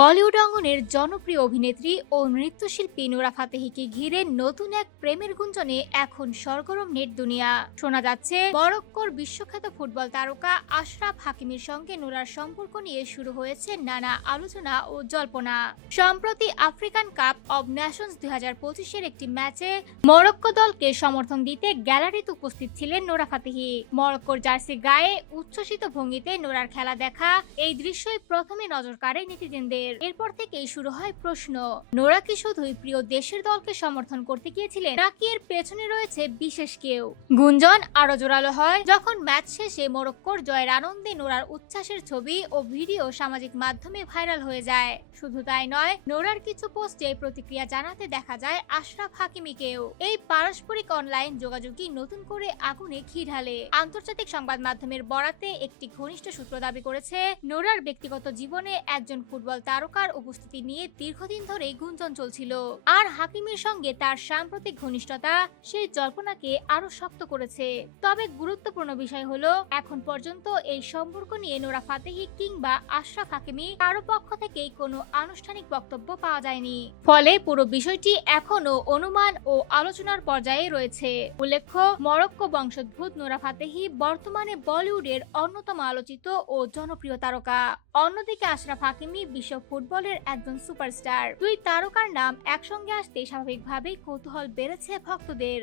বলিউড অঙ্গনের জনপ্রিয় অভিনেত্রী ও নৃত্যশিল্পী নোরা ফাতেহিকে ঘিরে নতুন এক প্রেমের গুঞ্জনে এখন সরগরম নেট দুনিয়া। শোনা যাচ্ছে মরক্কোর বিশ্বখ্যাত ফুটবল তারকা আশরাফ হাকিমির সঙ্গে নোরার সম্পর্ক নিয়ে শুরু হয়েছে নানা আলোচনা ও জল্পনা। সম্প্রতি আফ্রিকান কাপ অব নেশনস 2025-এর একটি ম্যাচে মরক্কো দলকে সমর্থন দিতে গ্যালারিতে উপস্থিত ছিলেন নোরা ফাতেহি। মরক্কোর জার্সি গায়ে উচ্ছ্বসিত ভঙ্গিতে নোরার খেলা দেখা এই দৃশ্যই প্রথমে নজর কাড়ে নেটিজেনদের। এরপর থেকেই শুরু হয় প্রশ্ন, নোরা কি শুধুই প্রিয় দেশের দলকে সমর্থন করতে গিয়েছিলেন নাকি এর পেছনে রয়েছে বিশেষ কেউ? গুঞ্জন আরো জোরালো হয় যখন ম্যাচ শেষে মরক্কোর জয়ের আনন্দে নোরার উচ্ছ্বাসের ছবি ও ভিডিও সামাজিক মাধ্যমে ভাইরাল হয়ে যায়। শুধু তাই নয়, নোরার কিছু পোস্টে প্রতিক্রিয়া জানাতে দেখা যায় আশরাফ হাকিমিকেও। এই পারস্পরিক অনলাইন যোগাযোগই নতুন করে আগুনে ঘি ঢালে। আন্তর্জাতিক সংবাদ মাধ্যমের বরাতে একটি ঘনিষ্ঠ সূত্র দাবি করেছে, নোরার ব্যক্তিগত জীবনে একজন ফুটবল তারকার উপস্থিতি নিয়ে দীর্ঘদিন ধরেই গুঞ্জন চলছিল, আর হাকিমের সঙ্গে তার সাম্প্রতিক ঘনিষ্ঠতা সেই জল্পনাকে আরো শক্ত করেছে। তবে গুরুত্বপূর্ণ বিষয় হলো, এখন পর্যন্ত এই সম্পর্ক নিয়ে নোরা ফাতেহি কিংবা আশরাফ হাকিমি কারো পক্ষ থেকেই কোনো আনুষ্ঠানিক বক্তব্য পাওয়া যায়নি। ফলে পুরো বিষয়টি এখনো অনুমান ও আলোচনার পর্যায়ে রয়েছে। উল্লেখ্য, মরক্কো বংশোদ্ভূত নোরা ফাতেহি বর্তমানে বলিউডের অন্যতম আলোচিত ও জনপ্রিয় তারকা। অন্যদিকে আশরাফ হাকিমি বিশ্ব ফুটবলের একজন সুপারস্টার। দুই তারকার নাম একসঙ্গে আসতে স্বাভাবিকভাবেই কৌতূহল বেড়েছে ভক্তদের।